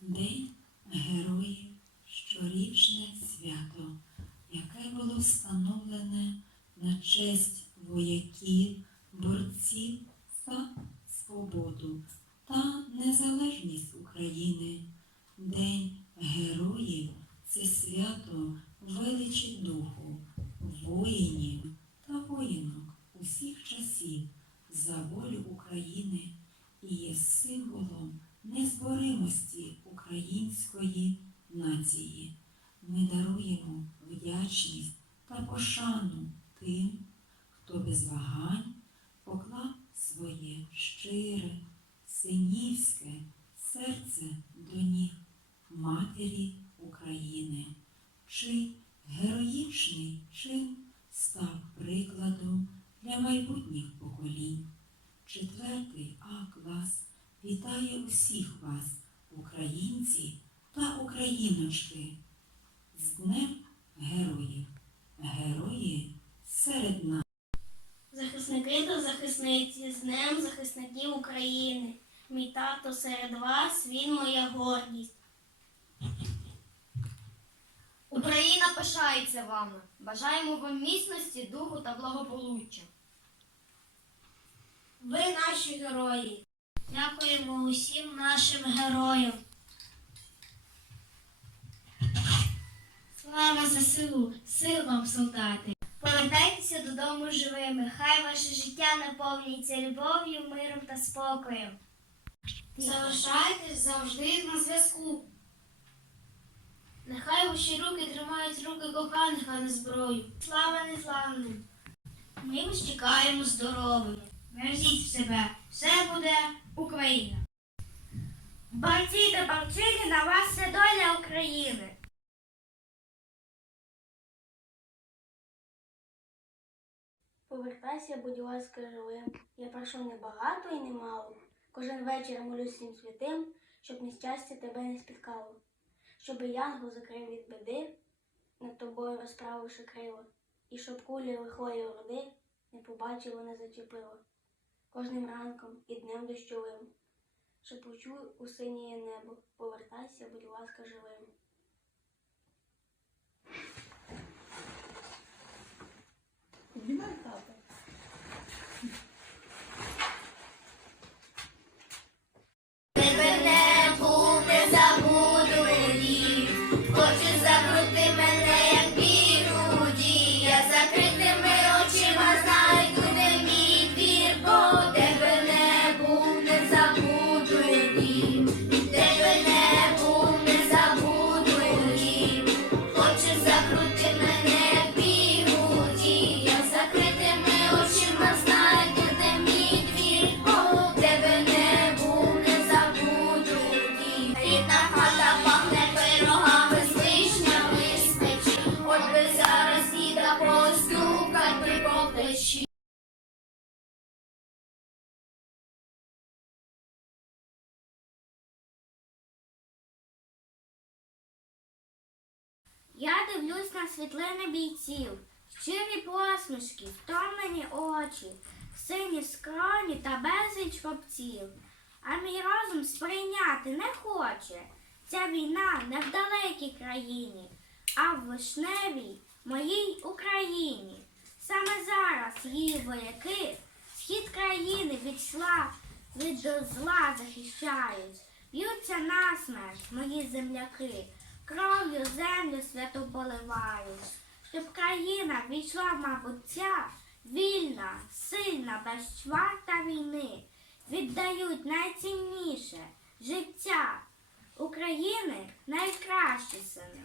День Героїв щорічне свято, яке було встановлене на честь вояків, борців за свободу та незалежність України. День Героїв це свято величі духу, воїнів та воїнок усіх часів за волю України і є символом незборимості української нації. Ми даруємо вдячність та пошану тим, хто без вагань поклав своє щире, синівське серце до ніг матері України, чий героїчний чин став прикладом для майбутніх поколінь. Четвертий А клас вітає усіх вас, українці та україночки, з Днем Героїв. Герої серед нас. Захисники та захисниці, з Днем захисників України. Мій тато серед вас, він моя гордість. Україна пишається вами. Бажаємо вам міцності, духу та благополуччя. Ви наші герої. Дякуємо усім нашим героям. Слава ЗСУ, сил вам, солдати! Повертайтеся додому живими. Хай ваше життя наповнюється любов'ю, миром та спокоєм. Залишайтесь завжди на зв'язку. Нехай ваші руки тримають руки коханих, а не зброю. Слава незламним! Ми вас чекаємо здоровими. Бережіть себе, все буде Україна. Борці та борчині на вас все доля України. Повертайся, будь ласка, живим. Я прошу не багато і не мало. Кожен вечір молюсь всім святим, щоб нещастя тебе не спіткало. Щоби янгол закрив від беди, над тобою розправивши крило, і щоб кулі лихої орди не побачило, не зачепило. Кожним ранком і днем дощовим, Шепочу у синє небо, повертайся, будь ласка, живим. Дивлюсь на світлини бійців, щирі посмішки, втомлені очі, сині скроні та безліч хлопців. А мій розум сприйняти не хоче. Ця війна не в далекій країні, а в вишневій моїй Україні. Саме зараз її вояки схід країни від зла, від зла захищають. Б'ються насмерть мої земляки, кров'ю землю святу поливаю, щоб країна війшла в мабуття, вільна, сильна, без чвар та війни, віддають найцінніше життя України найкращі сини.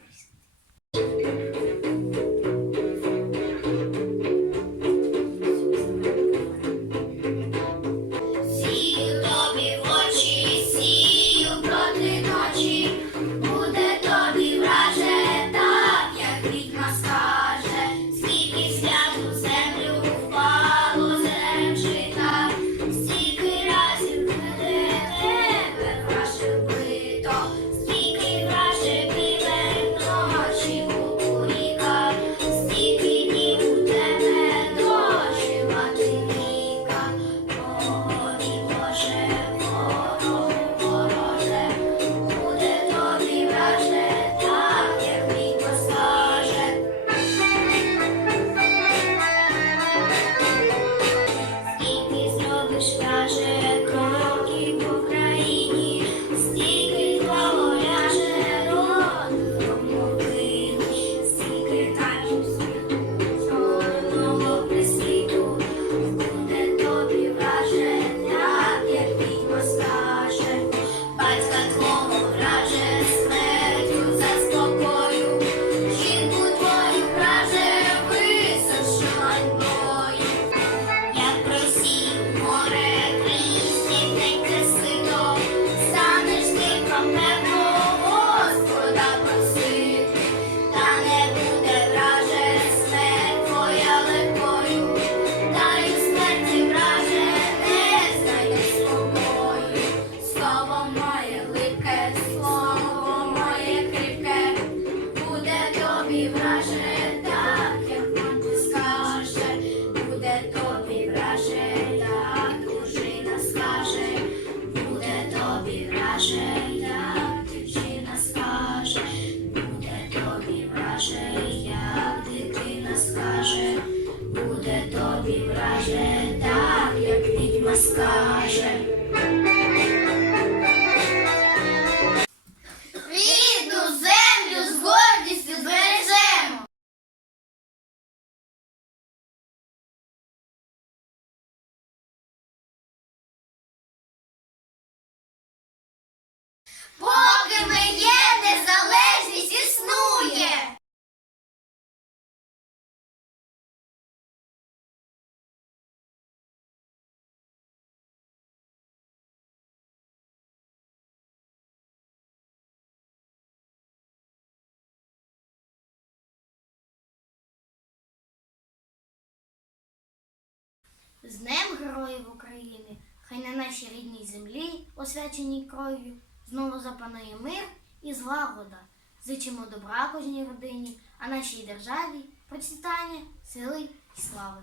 З Днем Героїв України! Хай на нашій рідній землі, освяченій кров'ю, знову запанує мир і злагода. Зичимо добра кожній родині, а нашій державі процвітання, сили і слави.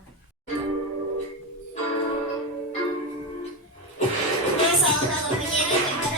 Солдат,